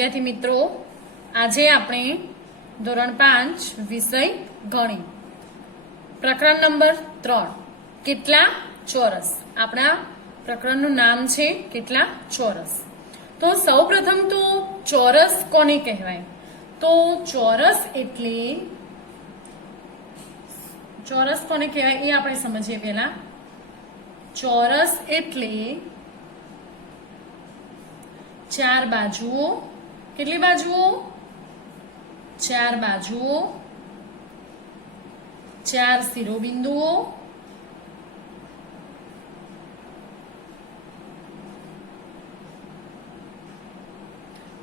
વિદ્યાર્થી મિત્રો, આજે આપણે ધોરણ 5 વિષય ગણિત પ્રકરણ નંબર 3 કેટલા ચોરસ. આપણા પ્રકરણનું નામ છે કેટલા ચોરસ. તો સૌપ્રથમ તો ચોરસ કોને કહેવાય? તો ચોરસ એટલે ચોરસ કોને કહેવાય એ આપણે સમજીએ. પહેલા ચોરસ એટલે ચાર બાજુઓ. કેટલી બાજુઓ? ચાર બાજુઓ, ચાર શિરોબિંદુઓ,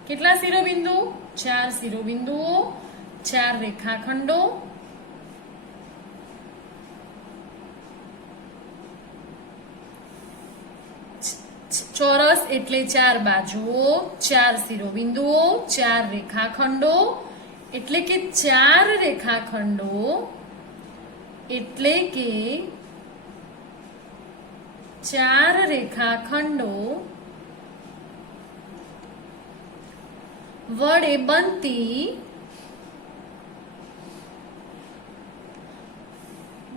કેટલા શિરોબિંદુ? ચાર શિરોબિંદુઓ, ચાર રેખાખંડો, ચોરસ એટલે ચાર બાજુઓ, ચાર શિરોબિંદુઓ, ચાર રેખાખંડો, એટલે કે ચાર રેખાખંડો, એટલે કે ચાર રેખાખંડો વડે બનતી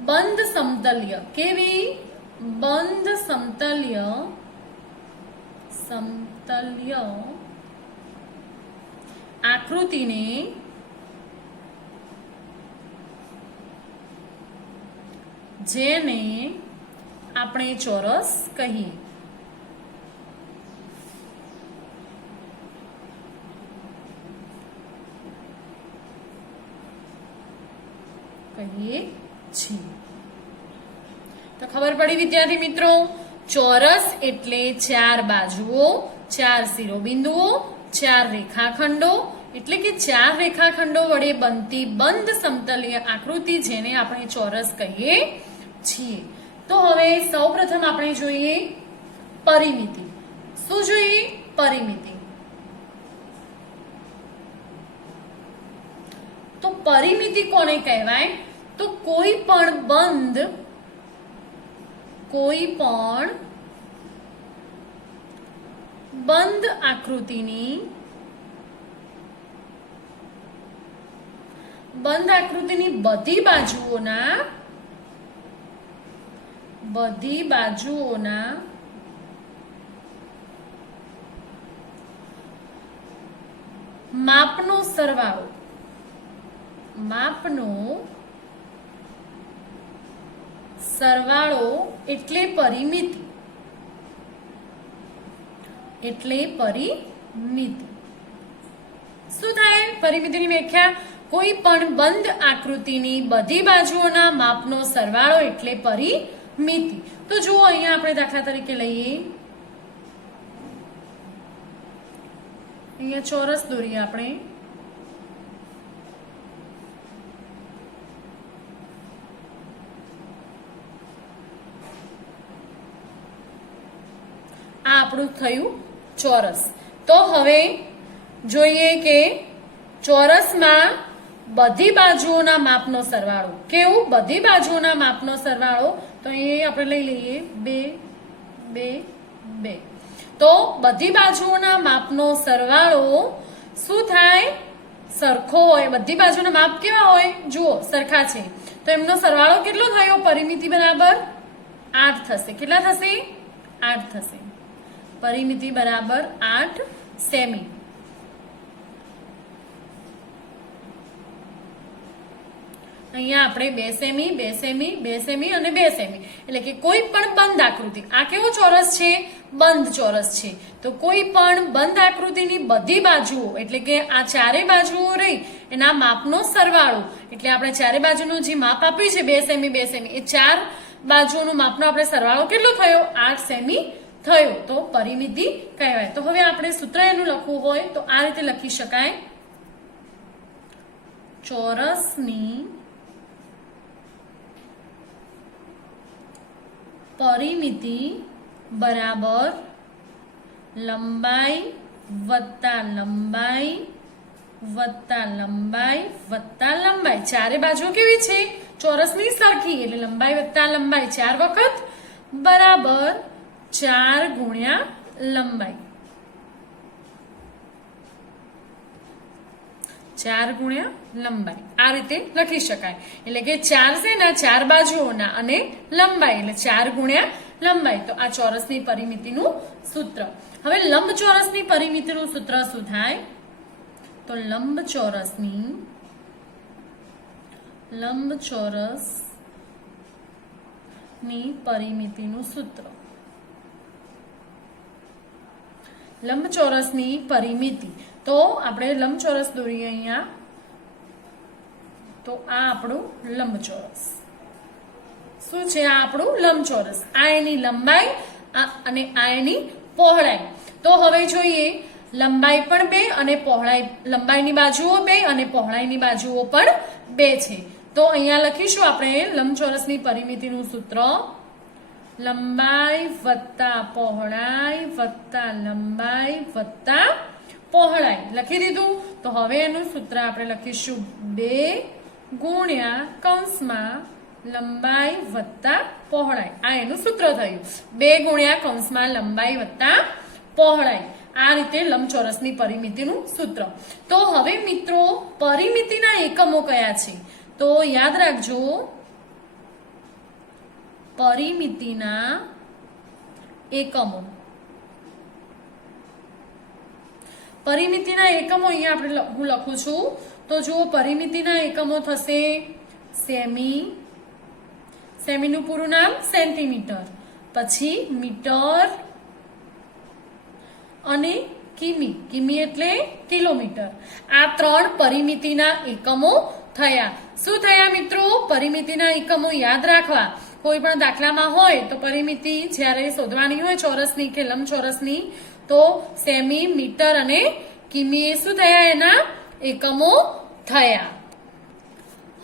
બંધ સમતલ્ય. કેવી? બંધ સમતલ્ય આકૃતિને જેને આપણે ચોરસ કહીએ. છીએ તો ખબર પડી વિદ્યાર્થી મિત્રો. ચોરસ એટલે ચાર બાજુઓ, ચાર શિરોબિંદુઓ, ચાર રેખાખંડો, એટલે કે ચાર રેખાખંડો વડે બનતી બંધ સમતલીય આકૃતિ જેને આપણે ચોરસ કહીએ છીએ. તો હવે સૌપ્રથમ આપણે જોઈએ પરિમિતિ. શું જોઈએ? પરિમિતિ. તો પરિમિતિ કોને કહેવાય? તો કોઈ પણ બંધ આકૃતિની બધી બાજુઓના માપનો સરવાળો એટલે પરિમિતિ. શું થાય પરિમિતિની વ્યાખ્યા? કોઈ પણ બંધ આકૃતિની બધી બાજુઓના માપનો સરવાળો એટલે પરિમિતિ. તો જુઓ અહીંયા આપણે દાખલા તરીકે લઈએ. અહીંયા ચોરસ દોરીએ આપણે. આ આપણું થયું ચોરસ. તો હવે જોઈએ કે ચોરસમાં બધી બાજુઓના માપનો સરવાળો. કેવું? બધી બાજુઓના માપનો સરવાળો. તો અહીં આપણે લઈ લઈએ 2 2 2. તો બધી બાજુઓના માપનો સરવાળો શું થાય? સરખો હોય. બધી બાજુના માપ કેવા હોય? જુઓ સરખા છે. તો એમનો સરવાળો કેટલો થયો? પરિમિતિ બરાબર 8 થશે. કેટલા થશે? 8 થશે. પરિમિતિ બરાબર 8 સેમી. અહીંયા આપણે 2 સેમી 2 સેમી 2 સેમી અને 2 સેમી, એટલે કે કોઈ પણ બંધ આકૃતિ. આ કેવો ચોરસ છે? બંધ ચોરસ છે. તો કોઈ પણ બંધ આકૃતિની બધી બાજુઓ, એટલે કે આ ચારે બાજુઓ રહી એના માપનો સરવાળો, એટલે આપણે ચારે બાજુનું જે માપ આપ્યું છે 2 સેમી 2 સેમી, એ ચાર બાજુઓનું માપનો આપણે સરવાળો કેટલો થયો? 8 સેમી થયો. તો પરિમિતિ કહેવાય. તો હવે આપણે સૂત્ર એનું લખવું હોય તો આ રીતે લખી શકાય. ચોરસની પરિમિતિ બરાબર લંબાઈ વત્તા લંબાઈ વત્તા લંબાઈ વત્તા લંબાઈ. ચારે બાજુ કેવી છે? ચોરસની સરખી, એટલે લંબાઈ વત્તા લંબાઈ 4 વખત બરાબર 4 ગુણ્યા લંબાઈ. 4 ગુણ્યા લંબાઈ આ રીતે લખી શકાય. એટલે કે 4 છે ને 4 બાજુઓના અને લંબાઈ એટલે 4 ગુણ્યા લંબાઈ. તો આ ચોરસની પરિમિતિનું સૂત્ર. હવે લંબચોરસની પરિમિતિનું સૂત્ર શું થાય? તો લંબચોરસની પરિમિતિનું સૂત્ર. લંબચોરસની પરિમિતિ. તો આપણે લંબચોરસ દોરીએ અહીંયા. તો આ આપણું લંબચોરસ. શું છે? આ આપણું લંબચોરસ. આ એની લંબાઈ અને આ એની પહોળાઈ. તો હવે જોઈએ, લંબાઈ પણ 2 અને પહોળાઈ, લંબાઈની બાજુઓ 2 અને પહોળાઈની બાજુઓ પણ 2 છે. તો અહીંયા લખીશું આપણે લંબચોરસની પરિમિતિનું સૂત્ર. લંબાઈ વત્તા પહોળાઈ વત્તા લંબાઈ વત્તા પહોળાઈ. લખી દીધું. તો હવે એનું સૂત્ર આપણે લખીશું 2 ગુણ્યા કૌંસમાં લંબાઈ વત્તા પહોળાઈ. આ એનું સૂત્ર થયું. 2 ગુણ્યા કૌંસમાં લંબાઈ વત્તા પહોળાઈ. આ રીતે લંબચોરસની પરિમિતિનું સૂત્ર. તો હવે મિત્રો પરિમિતિના એકમો કયા છે? તો યાદ રાખજો, પરિમિતિના એકમો. પરિમિતિના એકમો અહીંયા હું લખું છું. તો જુઓ, પરિમિતિના એકમો થશે સેમી. સેમીનું પૂરું નામ સેન્ટીમીટર. પછી મીટર અને કિમી. કિમી એટલે કિલોમીટર. આ 3 પરિમિતિના એકમો થયા. શું થયા મિત્રો? પરિમિતિના એકમો યાદ રાખવા. કોઈ પણ દાખલામાં હોય તો પરિમિતિ જ્યારે શોધવાની હોય ચોરસની કે લંબચોરસની, તો સેમી, મીટર અને કિમી એ શું થયા? એના એકમો થયા.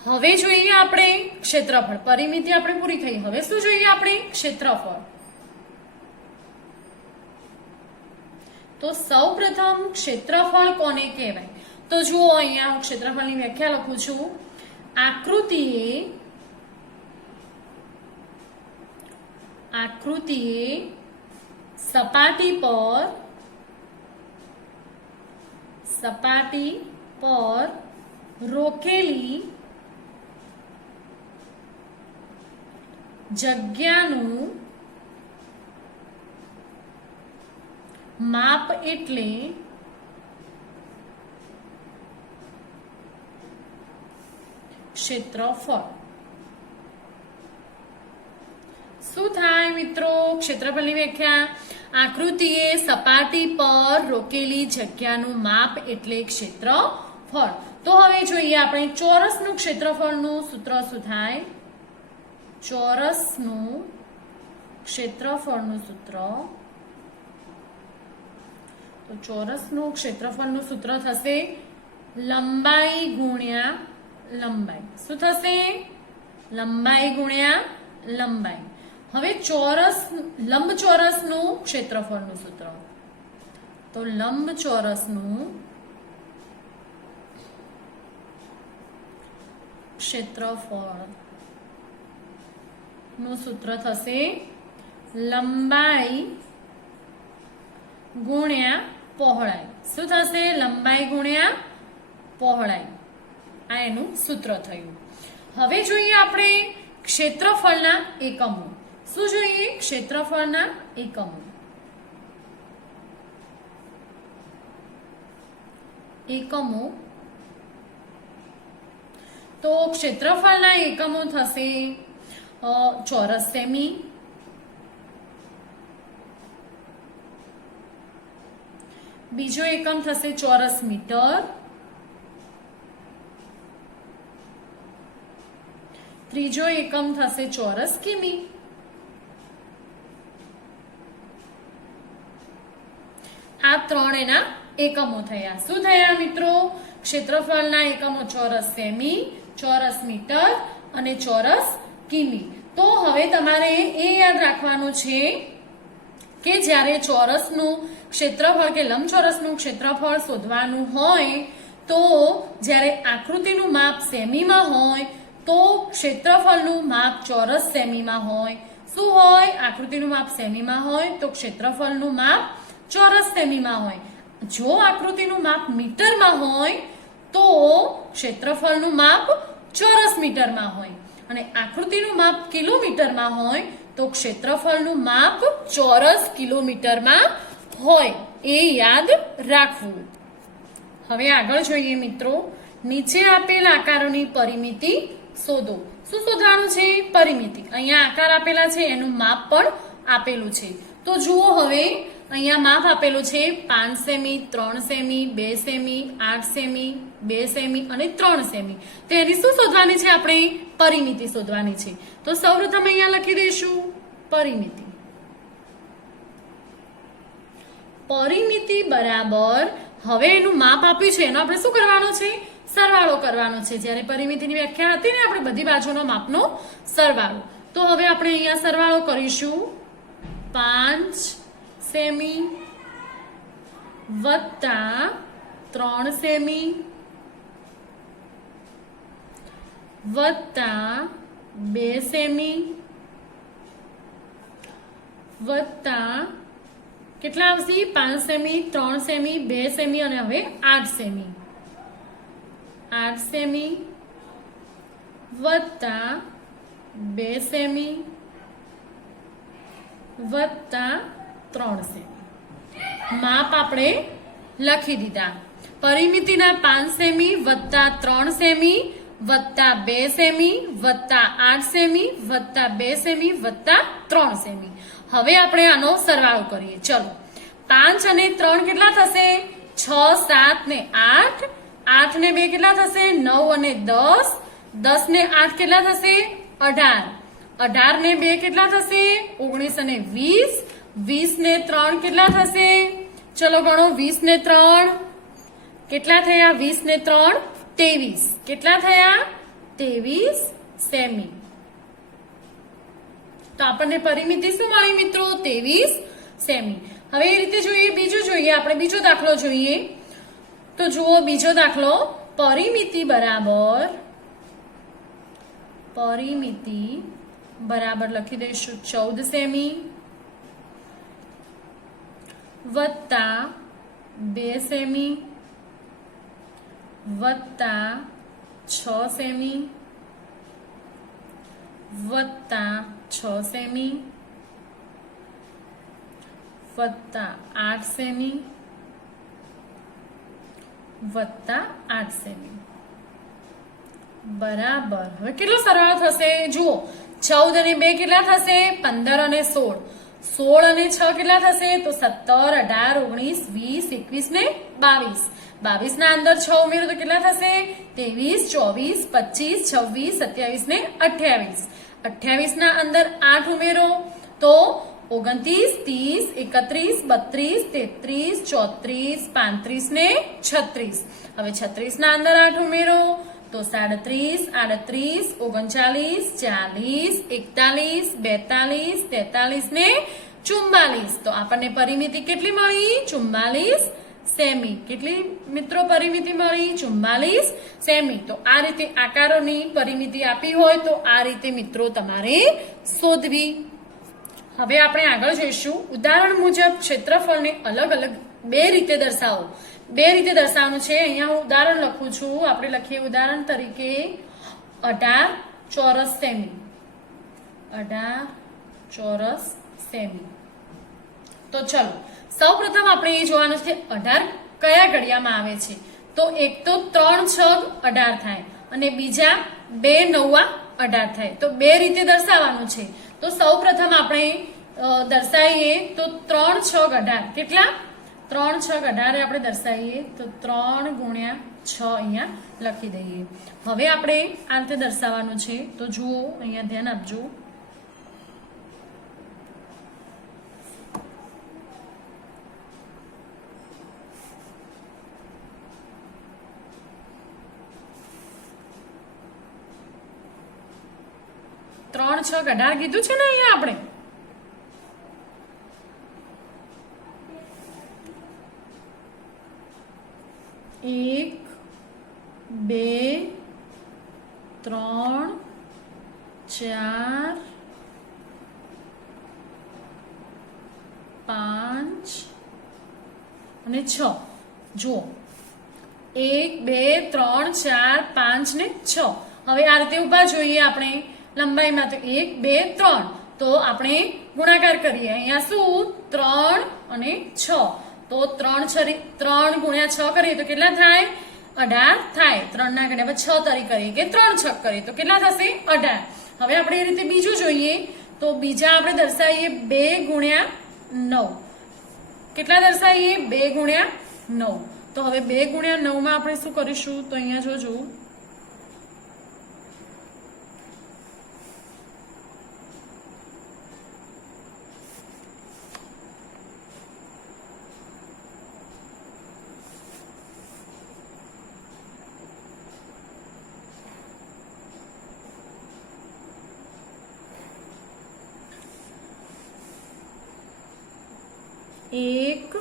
હવે જોઈએ આપણે ક્ષેત્રફળ. પરિમિતિ આપણે પૂરી થઈ. હવે શું જોઈએ આપણે? ક્ષેત્રફળ. તો સૌપ્રથમ ક્ષેત્રફળ કોને કહેવાય? તો જુઓ, અહીંયા હું ક્ષેત્રફળની વ્યાખ્યા લખું છું. આકૃતિએ સપાટી પર રોકેલી જગ્યાનું માપ એટલે ક્ષેત્રફળ. શું થાય મિત્રો? ક્ષેત્રફળની વ્યાખ્યા. આકૃતિએ સપાટી પર રોકેલી જગ્યાનું માપ એટલે ક્ષેત્રફળ. તો હવે જોઈએ આપણે ચોરસનું ક્ષેત્રફળનું સૂત્ર શું થાય? ચોરસનું ક્ષેત્રફળનું સૂત્ર. તો ચોરસનું ક્ષેત્રફળનું સૂત્ર થશે લંબાઈ ગુણ્યા લંબાઈ. શું થશે? લંબાઈ ગુણ્યા લંબાઈ. હવે લંબચોરસનું ક્ષેત્રફળનું સૂત્ર. તો લંબચોરસનું ક્ષેત્રફળ નું સૂત્ર થશે લંબાઈ ગુણ્યા પહોળાઈ. શું થશે? લંબાઈ ગુણ્યા પહોળાઈ. આ એનું સૂત્ર થયું. હવે જોઈએ આપણે ક્ષેત્રફળના એકમો. શું જોઈએ? ક્ષેત્રફળના એકમો. તો ક્ષેત્રફળના એકમો થશે ચોરસ સેમી, બીજો એકમ થશે ચોરસ મીટર, ત્રીજો એકમ થશે ચોરસ કિમી. આ 3 એના એકમો થયા. શું થયા મિત્રો? ક્ષેત્રફળના એકમો ચોરસ સેમી, ચોરસ મીટર અને ચોરસ કિમી. તો હવે તમારે એ યાદ રાખવાનું છે કે જ્યારે ચોરસનું ક્ષેત્રફળ કે લંબચોરસનું ક્ષેત્રફળ શોધવાનું હોય તો જ્યારે આકૃતિનું માપ સેમીમાં હોય તો ક્ષેત્રફળનું માપ ચોરસ સેમીમાં હોય. શું હોય? આકૃતિનું માપ સેમીમાં હોય તો ક્ષેત્રફળનું માપ ચોરસ સેમીમાં હોય. જો આકૃતિનું માપ મીટરમાં હોય તો ક્ષેત્રફળનું માપ ચોરસ મીટરમાં હોય અને આકૃતિનું માપ કિલોમીટરમાં હોય તો ક્ષેત્રફળનું માપ ચોરસ કિલોમીટરમાં હોય, એ યાદ રાખવું. હવે આગળ જોઈએ મિત્રો, નીચે આપેલ આકારોની પરિમિતિ શોધો. શું શોધવાનું છે? પરિમિતિ. અહીંયા આકાર આપેલા છે, એનું માપ પણ આપેલું છે. તો જુઓ, હવે અહીંયા માપ આપેલું છે 5 semi, 3 semi, 2 semi, 8 semi, 2 semi અને 3 સેમી. તો એની શું શોધવાની છે? આપણે પરિમિતિ શોધવાની છે. તો સૌપ્રથમ અહીંયા લખી દઈશું પરિમિતિ. પરિમિતિ બરાબર, હવે એનું માપ આપ્યું છે, એનો આપણે શું કરવાનો છે? સરવાળો કરવાનો છે. જ્યારે પરિમિતિની વ્યાખ્યા હતી ને, આપણે બધી બાજુનો માપનો સરવાળો. તો હવે આપણે અહીંયા સરવાળો કરીશું. 5 સેમી વત્તા 3 સેમી વત્તા 2 સેમી વત્તા કેટલા આવશે? 5 સેમી, 3 સેમી, 2 સેમી અને હવે 8 સેમી. 8 સેમી વત્તા 2 સેમી વત્તા 3 સેમી. માપ આપણે લખી દીધા. પરિમિતિના 5 સેમી વત્તા 3 સેમી વત્તા 2 સેમી વત્તા 8 સેમી વત્તા 2 સેમી વત્તા 3 સેમી. હવે આપણે આનો સરવાળો કરીએ. ચલો, 5 અને 3 કેટલા થશે? 6, 7 ને 8. 8 ને 2 કેટલા થશે? 9 અને 10. 10 ને 8 કેટલા થશે? 18. 18 ને 2 કેટલા થશે? 19 અને 20. 20 ને 3 કેટલા થશે? ચલો ગણો. 20 ને 3 કેટલા થયા? 20 ને 3 23. કેટલા થયા? 23 સેમી. તો આપણને પરિમિતિ શું મળી મિત્રો? 23 સેમી. હવે એ રીતે જોઈએ. બીજું જોઈએ આપણે, બીજો દાખલો જોઈએ. તો જુઓ બીજો દાખલો. પરિમિતિ બરાબર લખી દઈશું 14 સેમી વત્તા 2 સેમી વત્તા 6 સેમી વત્તા 6 સેમી વત્તા 8 સેમી વત્તા 8 સેમી બરાબર. હવે કેટલો સરવાળો થશે? જુઓ, 14 અને 2 કેટલા થશે? 15 અને 16. 16 અને 6 કેટલા થશે? તો 17, 18, 19, 20, 21 ને 22. 22 ના અંદર 6 ઉમેરો તો કેટલા થશે? 23, 24, 25, 26, 27 ને 28. 28 ના અંદર 8 ઉમેરો તો 29, 30, 31, 32, 33, 34, 35 ને 36. હવે 36 ના અંદર 8 ઉમેરો તો 37, 38, 39, 40, 41, 42, 43 ને 44. તો આપણને પરિમિતિ કેટલી મળી? 44 સેમી. કેટલી મિત્રો પરિમિતિ મળી? 44 સેમી. તો આ રીતે આકારોની પરિમિતિ આપી હોય તો આ રીતે મિત્રો તમારે શોધવી. હવે આપણે આગળ જઈશું. ઉદાહરણ મુજબ ક્ષેત્રફળને અલગ અલગ બે રીતે દર્શાવો. બે રીતે દર્શાવવાનું છે. અહીંયા હું ઉદાહરણ લખું છું. આપણે લખીએ ઉદાહરણ તરીકે 18 ચોરસ સેમી. 18 ચોરસ સેમી. તો ચલો સૌપ્રથમ આપણે એ જોવાનું છે 18 કયા ઘડિયામાં આવે છે. તો એક તો 3 છગ 18 થાય અને બીજા 2 નવા 18 થાય. તો બે રીતે દર્શાવવાનું છે. તો સૌપ્રથમ આપણે દર્શાવીએ તો 3 છગ 18 કેટલા? 3 છગ 18 આપણે દર્શાવીએ તો 3 ગુણ્યા 6 અહીંયા લખી દઈએ. હવે આપણે આ રીતે દર્શાવવાનું છે. તો જુઓ અહીંયા ધ્યાન આપજો. ત્રણ છ 18 કીધું છે ને અહીંયા આપણે. એક, બે, 3, 4, 5 અને 6. જુઓ 1 2 3 4 5 ને 6. હવે આ રીતે ઉભા જોઈએ આપણે લંબાઈમાં, તો 1 2 3, તો આપણે ગુણાકાર કરીએ. અહીંયા શું 3 અને 6, તો 3 ગુણ્યા 6 કરીએ તો કેટલા થાય? 18 થાય. 3 ના ઘડિયા પર 6 તરી કરીએ કે 3 છક કરીએ તો કેટલા થશે? 18. હવે આપણે એ રીતે બીજું જોઈએ, તો બીજા આપણે દર્શાવીએ 2 ગુણ્યા 9. કેટલા દર્શાવીએ? 2 ગુણ્યા 9. તો હવે 2 ગુણ્યા 9 માં આપણે શું કરીશું? તો અહીંયા જોજો, એક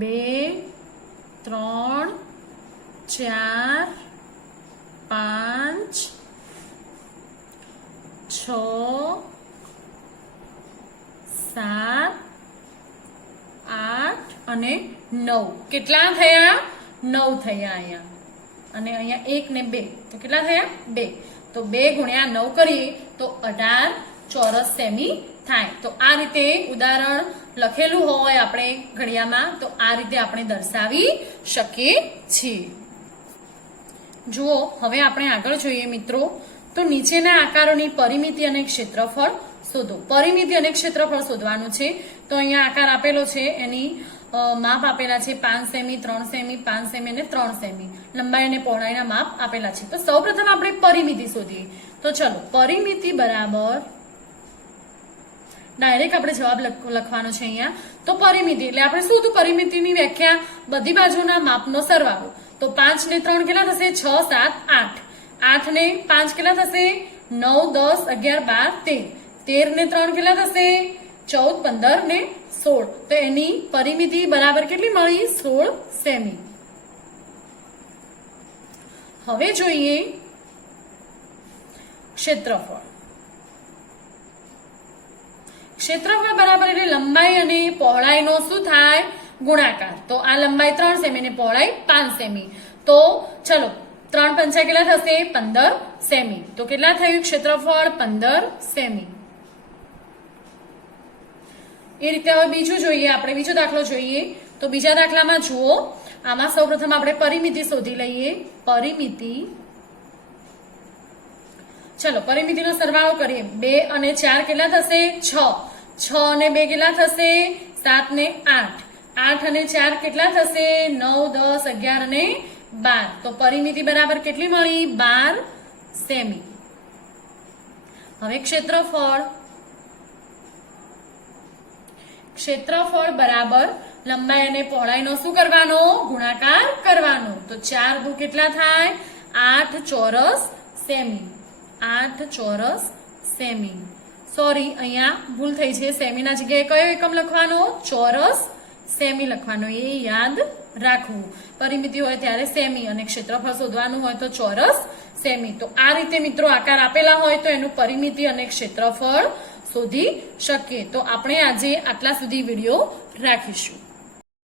2 3 4 5 6 7 8 અને 9. કેટલા થયા? 9 થયા અહીંયા. અને અહીંયા 1 ને 2, તો કેટલા થયા? 2. તો 2 ગુણ્યા 9 કરીએ તો 18 ચોરસ સેમી થાય. તો આ રીતે ઉદાહરણ લખેલું હોય આપણે ઘડિયામાં, તો આ રીતે આપણે દર્શાવી શકીએ છીએ. જુઓ, હવે આપણે આગળ જોઈએ મિત્રો, તો નીચેના આકારોની પરિમિતિ અને ક્ષેત્રફળ શોધો. પરિમિતિ અને ક્ષેત્રફળ શોધવાનું છે. તો અહીંયા આકાર આપેલો છે, એની માપ આપેલા છે 5 સેમી, 3 સેમી, 5 સેમી અને 3 સેમી. લંબાઈ અને પહોળાઈના માપ આપેલા છે. તો સૌપ્રથમ આપણે પરિમિતિ શોધીએ. તો ચલો, પરિમિતિ બરાબર, ડાયરેક્ટ આપણે જવાબ લખવાનો છે અહીંયા. તો પરિમિતિ એટલે આપણે શું હતું? પરિમિતિની વ્યાખ્યા બધી બાજુના માપનો સરવાળો. તો 5 ને 3 કેટલા થશે? 6 7 8. 8 ને 5 કેટલા થશે? 9 10 11 12 13. 13 ને 3 કેટલા થશે? 14 15 ને 16. તો એની પરિમિતિ બરાબર કેટલી મળી? 16 સેમી. હવે જોઈએ ક્ષેત્રફળ. ક્ષેત્રફળ બરાબર એટલે લંબાઈ અને પહોળાઈનો શું થાય? ગુણાકાર. તો આ લંબાઈ 3 સેમી અને પહોળાઈ 5 સેમી. તો ચલો, 3 પંચા કેટલા થશે? 15 સેમી. તો કેટલા થયું ક્ષેત્રફળ? 15 સેમી. એ રીતે હવે બીજું જોઈએ આપણે, બીજો દાખલો જોઈએ. તો બીજા દાખલામાં જુઓ, આમાં સૌપ્રથમ આપણે પરિમિતિ શોધી લઈએ. પરિમિતિ, ચલો પરિમિતિનો સરવાળો કરીએ. 2 અને 4 કેટલા થશે? 6. 6 અને 2 કેટલા થશે? 7 ને 8. 8 અને 4 કેટલા થશે? 9 10 11 અને 12. તો પરિમિતિ બરાબર કેટલી મળી? 12 સેમી. હવે ક્ષેત્રફળ. ક્ષેત્રફળ બરાબર લંબાઈ અને પહોળાઈનો શું કરવાનો? ગુણાકાર કરવાનો. તો 4 દુ કેટલા થાય? 8 ચોરસ સેમી. 8 ચોરસ સેમી. સોરી, અહીંયા ભૂલ થઈ છે. સેમીના જગ્યાએ કયો એકમ લખવાનો? ચોરસ સેમી લખવાનો. એ યાદ રાખવું. પરિમિતિ હોય ત્યારે સેમી અને ક્ષેત્રફળ શોધવાનું હોય તો ચોરસ સેમી. તો આ રીતે મિત્રો આકાર આપેલા હોય તો એનું પરિમિતિ અને ક્ષેત્રફળ શોધી શકીએ. તો આપણે આજે આટલા સુધી વિડીયો રાખીશું.